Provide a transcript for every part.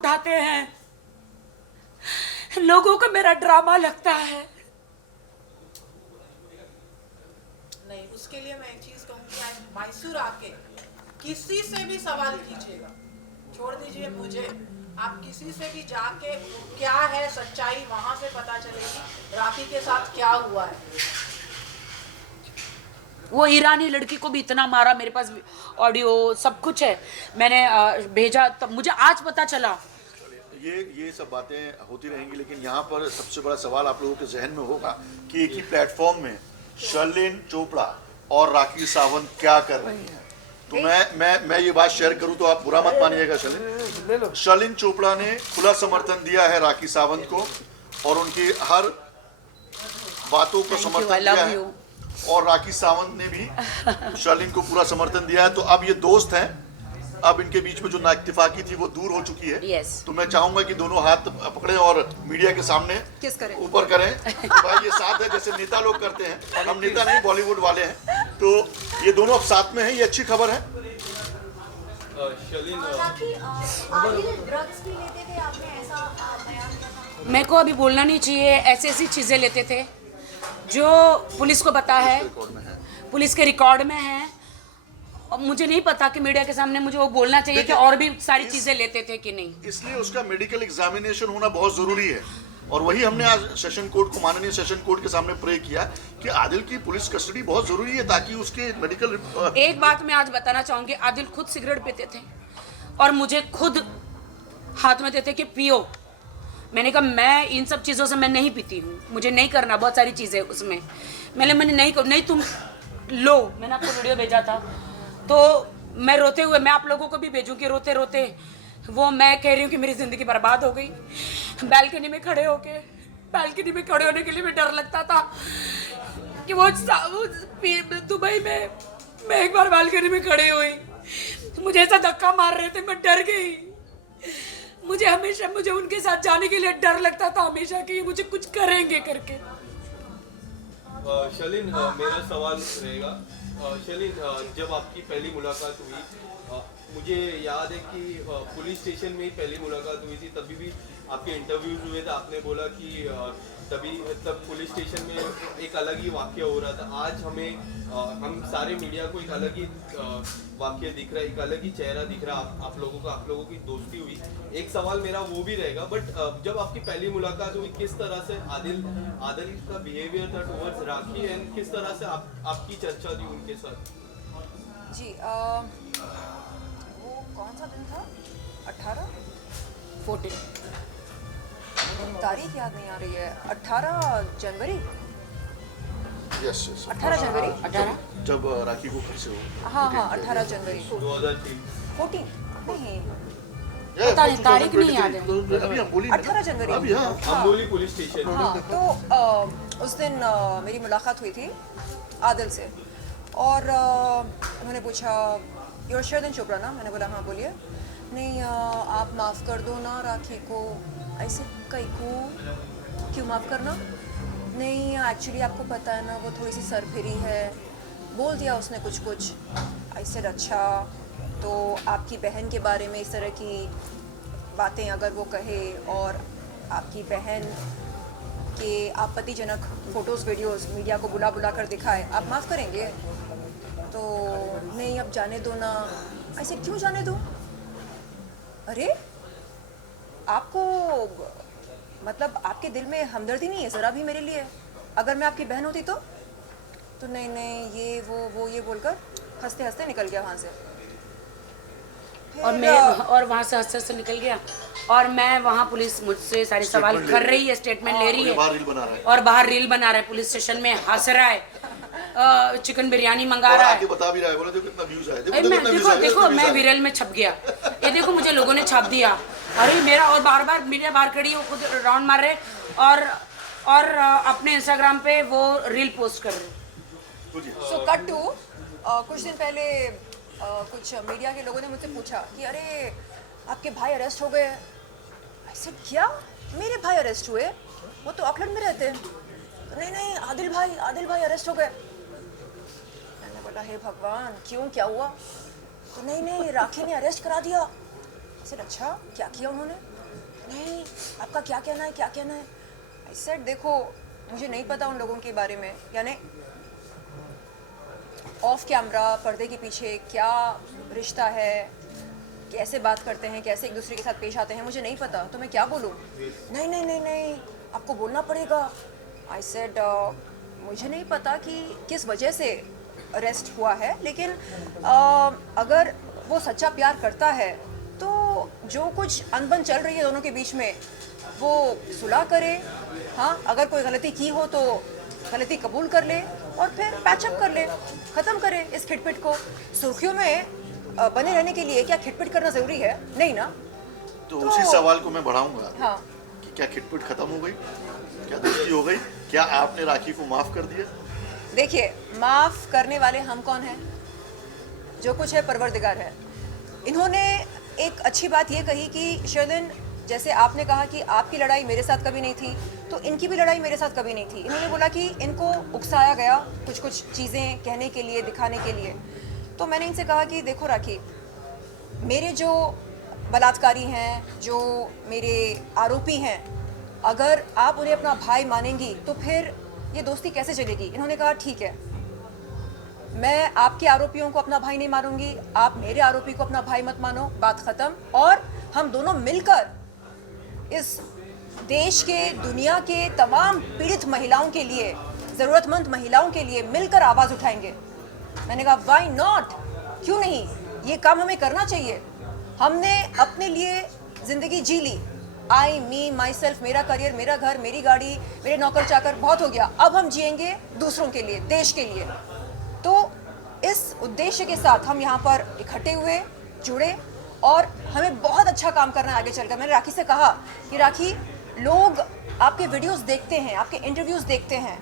उठाते हैं, लोगों को मेरा ड्रामा लगता है। नहीं, उसके लिए मैं एक चीज कहूँगी, आज मैसूर आके किसी से भी सवाल कीजिएगा, छोड़ दीजिए मुझे, आप किसी से भी जाके क्या है सच्चाई वहां से पता चलेगी राखी के साथ क्या हुआ है। वो ईरानी लड़की को भी इतना मारा, मेरे पास ऑडियो सब कुछ है, मैंने भेजा, तब मुझे आज पता चला। ये सब बातें होती रहेंगी, लेकिन यहाँ पर सबसे बड़ा सवाल आप लोगों के जहन में होगा कि एक ही प्लेटफॉर्म में शर्लिन चोपड़ा और राखी सावंत क्या कर रही हैं। तो मैं ये बात शेयर करूं तो आप बुरा मत मानिएगा। शर्लिन चोपड़ा ने खुला समर्थन दिया है राखी सावंत को और उनकी हर बातों को समर्थन दिया है, और राखी सावंत ने भी शर्लिन को पूरा समर्थन दिया है। तो अब ये दोस्त हैं, अब इनके बीच में जो नाइत्तेफाकी थी वो दूर हो चुकी है। yes. तो मैं चाहूंगा कि दोनों हाथ पकड़े और मीडिया के सामने किस करें, ऊपर करें कि भाई ये साथ है, जैसे नेता लोग करते हैं। हम नेता नहीं, बॉलीवुड वाले हैं। तो ये दोनों अब साथ में हैं, ये अच्छी खबर है। ड्रग्स भी लेते थे, आपने ऐसा बयान दिया था। मेरे को अभी बोलना नहीं चाहिए, ऐसी ऐसी चीजें लेते थे जो पुलिस को पता है, पुलिस के रिकॉर्ड में है। और मुझे नहीं पता कि मीडिया के सामने मुझे वो बोलना चाहिए कि और भी सारी चीजें लेते थे कि नहीं। इसलिए उसका मेडिकल एग्जामिनेशन होना बहुत जरूरी है, और वही हमने आज सेशन कोर्ट को, माननीय सेशन कोर्ट के सामने प्रे किया कि आदिल की पुलिस कस्टडी बहुत जरूरी है ताकि उसके मेडिकल। एक बात मैं आज बताना चाहूंगी, आदिल खुद सिगरेट पीते थे और मुझे खुद हाथ में देते कि पियो। मैंने कहा मैं इन सब चीज़ों से मैं नहीं पीती हूँ, मुझे नहीं करना, बहुत सारी चीज़ें उसमें मैंने नहीं तुम लो। मैंने आपको वीडियो भेजा था, तो मैं रोते हुए, मैं आप लोगों को भी भेजूँ कि रोते रोते वो मैं कह रही हूँ कि मेरी ज़िंदगी बर्बाद हो गई। बालकनी में खड़े होने के लिए भी डर लगता था कि वो दुबई में मैं एक बार बालकनी में खड़े हुई, मुझे ऐसा धक्का मार रहे थे, मैं डर गई। मुझे उनके साथ जाने के लिए डर लगता था हमेशा कि मुझे कुछ करेंगे करके। शर्लिन, मेरा सवाल रहेगा, शर्लिन, जब आपकी पहली मुलाकात हुई, मुझे याद है कि पुलिस स्टेशन में ही पहली मुलाकात हुई थी, तभी भी आपके इंटरव्यूज हुए थे, आपने बोला कि तब पुलिस स्टेशन में एक अलग ही वाक्य हो रहा था। आज हम सारे मीडिया को एक अलग ही वाक्य दिख रहा है, एक अलग ही चेहरा दिख रहा है आप लोगों की दोस्ती हुई। एक सवाल मेरा वो भी रहेगा, बट जब आपकी पहली मुलाकात हुई, किस तरह से आदिल का बिहेवियर था टुवर्ड्स राखी, एंड किस तरह से आपकी चर्चा थी उनके साथ? जी वो कौन सा दिन था? 14 तारीख याद नहीं आ रही है। 18 जनवरी। यस 18 जनवरी। 18 जब राखी को घर से हो। हाँ 18 जनवरी 2003। 14 नहीं, पता नहीं, तारीख नहीं याद है। अभी हम बोली 18 जनवरी। अभी हाँ अम्बोली पुलिस स्टेशन। हाँ, तो उस दिन मेरी मुलाकात हुई थी आदिल से, और उन्होंने पूछा योर शर्लिन चोपड़ा ना? मैंने बोला हाँ बोलिए। नहीं आप माफ़ कर दो ना राखी को। ऐसे कई को क्यों माफ़ करना? नहीं एक्चुअली आपको पता है ना, वो थोड़ी सी सरफिरी है। बोल दिया उसने कुछ। ऐसे अच्छा, तो आपकी बहन के बारे में इस तरह की बातें अगर वो कहे और आपकी बहन के आपत्तिजनक फ़ोटोज़ वीडियोज़ मीडिया को बुला कर दिखाए, आप माफ़ करेंगे? तो नहीं अब जाने दो ना। ऐसे क्यों जाने दो? अरे आपको मतलब आपके दिल में हमदर्दी नहीं है ज़रा भी मेरे लिए? अगर मैं आपकी बहन होती तो नहीं ये वो ये बोलकर हंसते हंसते निकल गया वहाँ से। और वहाँ से हंसते निकल गया, और मैं वहाँ पुलिस मुझसे सारे सवाल कर रही है, स्टेटमेंट ले रही है, और बाहर रील बना रहा है, पुलिस स्टेशन में हंस रहा है, चिकन बिरयानी मंगा रहा है। बता भी रहा है, बोला देखो कितना व्यूज आए, देखो मैं विरल में छप गया, ये देखो मुझे लोगों ने छाप दिया। अरे मेरा, और बार बार मीडिया बाहर खड़ी है, खुद राउंड मार रहे और अपने इंस्टाग्राम पे वो रील पोस्ट कर रहे। सो कट टू कुछ दिन पहले कुछ मीडिया के लोगों ने मुझसे पूछा कि अरे आपके भाई अरेस्ट हो गए। ऐसे क्या मेरे भाई अरेस्ट हुए? वो तो ऑकलैंड में रहते हैं। तो नहीं आदिल भाई अरेस्ट हो गए। मैंने बोला हे भगवान क्यों, क्या हुआ? तो नहीं राखी ने अरेस्ट करा दिया। सर अच्छा क्या किया उन्होंने? नहीं आपका क्या कहना है, क्या कहना है? आई सेड देखो मुझे नहीं पता उन लोगों के बारे में, यानी ऑफ कैमरा पर्दे के पीछे क्या रिश्ता है, कैसे बात करते हैं, कैसे एक दूसरे के साथ पेश आते हैं, मुझे नहीं पता, तो मैं क्या बोलूँ? नहीं नहीं नहीं नहीं आपको बोलना पड़ेगा। आई सेड मुझे नहीं पता कि किस वजह से अरेस्ट हुआ है, लेकिन अगर वो सच्चा प्यार करता है तो जो कुछ अनबन चल रही है दोनों के बीच में वो सुलह करे। हाँ, अगर कोई गलती की हो तो गलती कबूल कर ले और फिर पैचअप कर ले, ख़त्म करे इस खिटपिट को। सुर्खियों में बने रहने के लिए क्या खिटपिट करना ज़रूरी है? नहीं ना। तो उसी सवाल को मैं बढ़ाऊंगा हाँ, कि क्या खिटपिट खत्म हो गई, क्या दोस्ती हो गई, क्या आपने राखी को माफ कर दिया? देखिए माफ़ करने वाले हम कौन हैं? जो कुछ है परवरदिगार है। इन्होंने एक अच्छी बात ये कही कि शर्लिन, जैसे आपने कहा कि आपकी लड़ाई मेरे साथ कभी नहीं थी, तो इनकी भी लड़ाई मेरे साथ कभी नहीं थी। इन्होंने बोला कि इनको उकसाया गया कुछ कुछ चीज़ें कहने के लिए, दिखाने के लिए। तो मैंने इनसे कहा कि देखो राखी, मेरे जो बलात्कारी हैं, जो मेरे आरोपी हैं, अगर आप उन्हें अपना भाई मानेंगी तो फिर ये दोस्ती कैसे चलेगी? इन्होंने कहा ठीक है, मैं आपके आरोपियों को अपना भाई नहीं मानूंगी, आप मेरे आरोपी को अपना भाई मत मानो, बात ख़त्म। और हम दोनों मिलकर इस देश के, दुनिया के तमाम पीड़ित महिलाओं के लिए, ज़रूरतमंद महिलाओं के लिए मिलकर आवाज़ उठाएंगे। मैंने कहा व्हाई नॉट, क्यों नहीं, ये काम हमें करना चाहिए। हमने अपने लिए ज़िंदगी जी ली, आई मी माई सेल्फ, मेरा करियर, मेरा घर, मेरी गाड़ी, मेरे नौकर चाकर, बहुत हो गया। अब हम जिएंगे दूसरों के लिए, देश के लिए। तो इस उद्देश्य के साथ हम यहाँ पर इकट्ठे हुए, जुड़े, और हमें बहुत अच्छा काम करना है आगे चलकर। मैंने राखी से कहा कि राखी, लोग आपके वीडियोस देखते हैं, आपके इंटरव्यूज़ देखते हैं,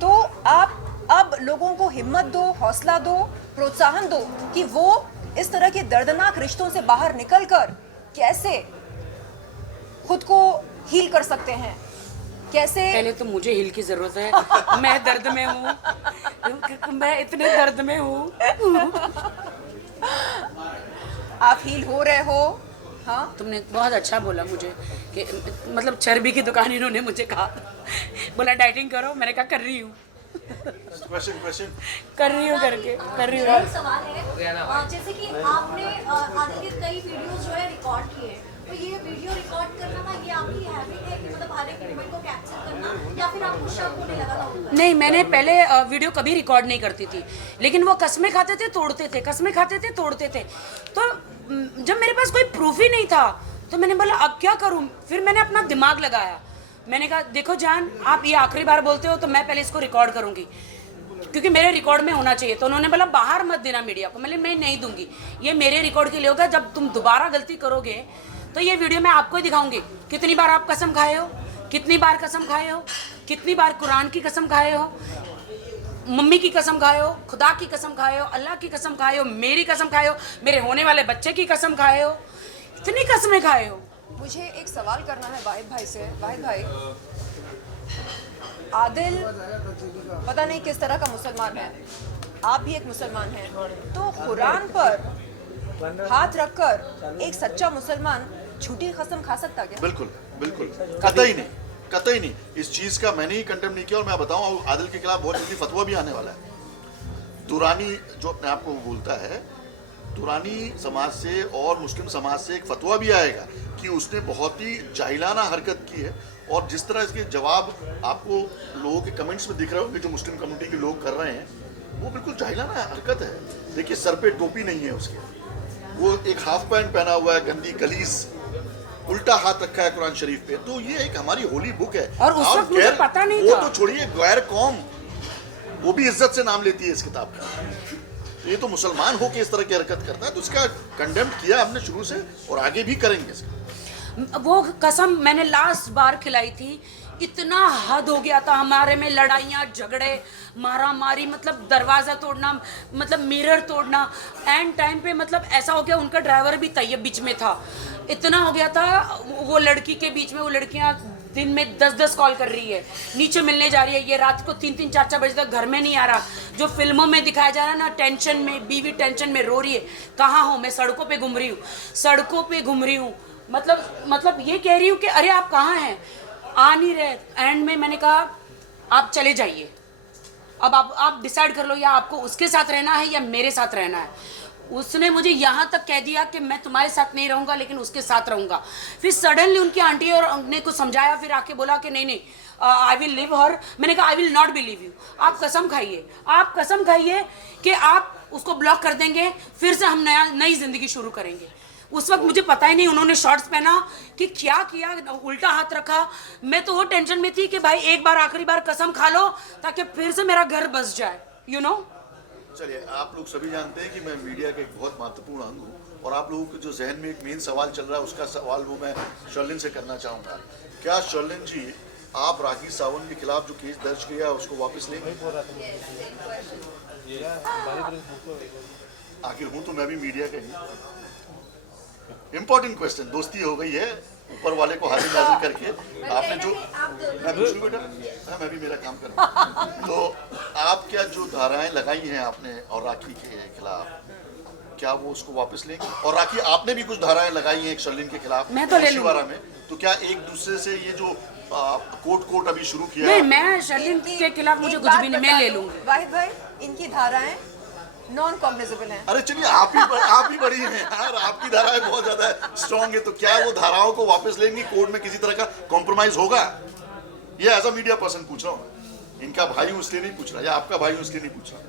तो आप अब लोगों को हिम्मत दो, हौसला दो, प्रोत्साहन दो कि वो इस तरह के दर्दनाक रिश्तों से बाहर निकलकर कैसे खुद को हील कर सकते हैं, कैसे। पहले तो मुझे हिल की जरूरत है, मैं दर्द में हूँ, मैं इतने दर्द में हूँ। आप हील हो रहे हो। हाँ, तुमने बहुत अच्छा बोला मुझे कि मतलब चर्बी की दुकान इन्होंने मुझे कहा, बोला डाइटिंग करो, मैंने कहा कर रही हूँ, क्वेश्चन कर रही हूँ करके कर रही मेरा हूँ। एक सवाल है, जैसे कि आपने आदिल के कई वीडियोस जो है रिकॉर्ड किए, तो ये वीडियो रिकॉर्ड करना ना, ये आपकी हैबिट है कि मतलब हर एक मोमेंट को कैप्चर करना, या फिर आपको शक होने लगा था उन पर? नहीं, मैंने पहले वीडियो कभी रिकॉर्ड नहीं करती थी, लेकिन वो कस्में खाते थे, तोड़ते थे, कस्में खाते थे, तोड़ते थे। तो जब मेरे पास कोई प्रूफ ही नहीं था तो मैंने बोला अब क्या करूं। फिर मैंने अपना दिमाग लगाया, मैंने कहा देखो जान, आप ये आखिरी बार बोलते हो तो मैं पहले इसको रिकॉर्ड करूंगी, क्योंकि मेरे रिकॉर्ड में होना चाहिए। तो उन्होंने बोला बाहर मत देना मीडिया को। मैं नहीं दूंगी, ये मेरे रिकॉर्ड के लिए होगा। जब तुम दोबारा गलती करोगे तो ये वीडियो मैं आपको ही दिखाऊंगी, कितनी बार आप कसम खाए हो, कितनी बार कसम खाए हो, कितनी बार कुरान की कसम खाए हो, मम्मी की कसम खाए हो, खुदा की कसम खाए हो, अल्लाह की कसम खाए हो, मेरी कसम खाए हो, मेरे होने वाले बच्चे की कसम खाए हो, इतनी कसमें खाए हो। मुझे एक सवाल करना है वाहिद भाई से। वाहिद भाई, आदिल पता नहीं किस तरह का मुसलमान है, आप भी एक मुसलमान हैं, तो कुरान पर हाथ रखकर एक सच्चा मुसलमान झूठी कसम खा सकता क्या? बिल्कुल बिल्कुल, कतई नहीं, कतई नहीं। इस चीज का मैंने ही कंडेम नहीं किया, और मैं बताऊं आदिल के खिलाफ बहुत जल्दी फतवा भी आने वाला है। दुरानी जो अपने आप को बोलता है, दुरानी समाज से और मुस्लिम समाज से एक फतवा भी आएगा कि उसने बहुत ही जाहिलाना हरकत की है। और जिस तरह इसके जवाब आपको लोगों के कमेंट्स में दिख रहे होंगे, जो मुस्लिम कम्युनिटी के लोग कर रहे हैं, वो बिल्कुल जाहिलाना हरकत है। देखिए, सर पे टोपी नहीं है उसके, वो एक हाफ पैंट पहना हुआ है, गंदी गलीस, उल्टा हाथ रखा है कुरान शरीफ पे। तो ये एक हमारी होली बुक है, और उस वक्त मुझे पता नहीं वो था। तो छोड़िए, गैर कौम वो भी इज्जत से नाम लेती है इस किताब का। तो ये तो मुसलमान होकर इस तरह की हरकत करता है, तो उसका कंडेम किया हमने शुरू से, और आगे भी करेंगे इसका। वो कसम मैंने लास्ट बार खिलाई थी, इतना हद हो गया था हमारे में, लड़ाइयाँ, झगड़े, मारा मारी, मतलब दरवाज़ा तोड़ना, मतलब मिरर तोड़ना। एंड टाइम पे मतलब ऐसा हो गया, उनका ड्राइवर भी तैयब बीच में था, इतना हो गया था। वो लड़की के बीच में, वो लड़कियाँ दिन में 10-10 कॉल कर रही है, नीचे मिलने जा रही है, ये रात को 3-3, 4-4 बजे तक घर में नहीं आ रहा। जो फिल्मों में दिखाया जा रहा है ना, टेंशन में, बीवी टेंशन में रो रही है, कहाँ हूँ मैं, सड़कों पे घूम रही हूँ, सड़कों पे घूम रही हूँ। मतलब ये कह रही हूँ कि अरे आप कहाँ हैं, आ नहीं रहे। एंड में मैंने कहा आप चले जाइए, अब आप डिसाइड कर लो, या आपको उसके साथ रहना है या मेरे साथ रहना है। उसने मुझे यहाँ तक कह दिया कि मैं तुम्हारे साथ नहीं रहूँगा लेकिन उसके साथ रहूँगा। फिर सडनली उनकी आंटी और ने कुछ समझाया, फिर आके बोला कि नहीं आई विल लिव हर। मैंने कहा I will not believe you. आप कसम खाइए, आप कसम खाइए कि आप उसको ब्लॉक कर देंगे, फिर से हम नई जिंदगी शुरू करेंगे। उस वक्त मुझे पता ही नहीं, उन्होंने शॉर्ट्स पहना कि क्या किया, उल्टा हाथ रखा। मैं तो वो टेंशन में थी कि भाई एक बार आखिरी बार कसम खा लो ताकि फिर से मेरा घर बस जाए, यू नो। चलिए, आप लोग सभी जानते हैं कि मैं मीडिया का एक बहुत महत्वपूर्ण अंग हूँ, और आप लोगों के जो जहन में एक मेन सवाल चल रहा है उसका सवाल वो मैं शर्लिन से करना चाहूँगा। क्या शर्लिन जी आप राखी सावंत के खिलाफ जो केस दर्ज किया है उसको वापस लेंगे? आखिर हूँ तो मैं भी मीडिया का ही। इम्पोर्टेंट क्वेश्चन, दोस्ती हो गई है ऊपर वाले को हाजिर नाजिर करके। आपने जो मैं पूछ लूं बेटा, मैं भी मेरा काम कर रहा हूं। तो आप क्या जो धाराएं लगाई हैं आपने और राखी के खिलाफ, क्या वो उसको वापस लेंगे? और राखी आपने भी कुछ धाराएं लगाई हैं एक शर्लिन के खिलाफ, मैं तो ले लूंगी। शिवारा में, तो क्या एक दूसरे से ये जो कोर्ट अभी शुरू किया नहीं, है? मैं शर्लिन के खिलाफ मुझे कुछ भी नहीं, मैं ले लूंगी। वाहिद भाई, इनकी धाराएं नॉन कॉग्निजेबल हैं। अरे चलिए, आप ही बड़ी हैं यार, आपकी धाराएं बहुत ज्यादा स्ट्रांग है, तो क्या वो धाराओं को वापस लेंगी? कोर्ट में किसी तरह का कॉम्प्रोमाइज होगा? ये एज अ मीडिया पर्सन पूछ रहा हूँ, इनका भाई हूं इसलिए नहीं पूछ रहा, या आपका भाई हूं इसलिए नहीं पूछ रहा।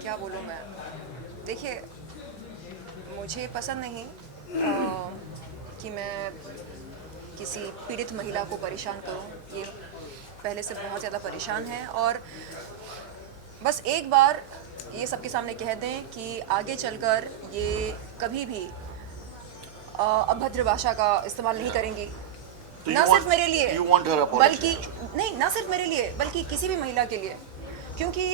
क्या बोलूँ मैं, देखिए मुझे पसंद नहीं कि मैं किसी पीड़ित महिला को परेशान करूं। ये पहले से बहुत ज़्यादा परेशान है, और बस एक बार ये सबके सामने कह दें कि आगे चलकर ये कभी भी अभद्र भाषा का इस्तेमाल नहीं करेंगी, तो ना सिर्फ मेरे लिए, you want her apology, बल्कि नहीं, ना सिर्फ मेरे लिए बल्कि किसी भी महिला के लिए। क्योंकि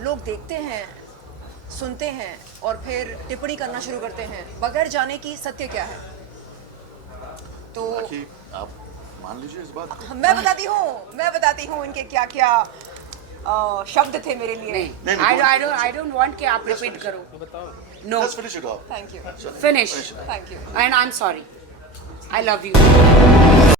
लोग देखते हैं, सुनते हैं और फिर टिप्पणी करना शुरू करते हैं बगैर जाने की सत्य क्या है। तो राखी, आप मान लीजिए इस बात को। मैं बताती हूँ इनके क्या क्या शब्द थे मेरे लिए। नहीं, आई डोंट वांट कि आप रिपीट करो। No, Let's finish it off. Thank you, finish. Thank you. And I am sorry, I love you.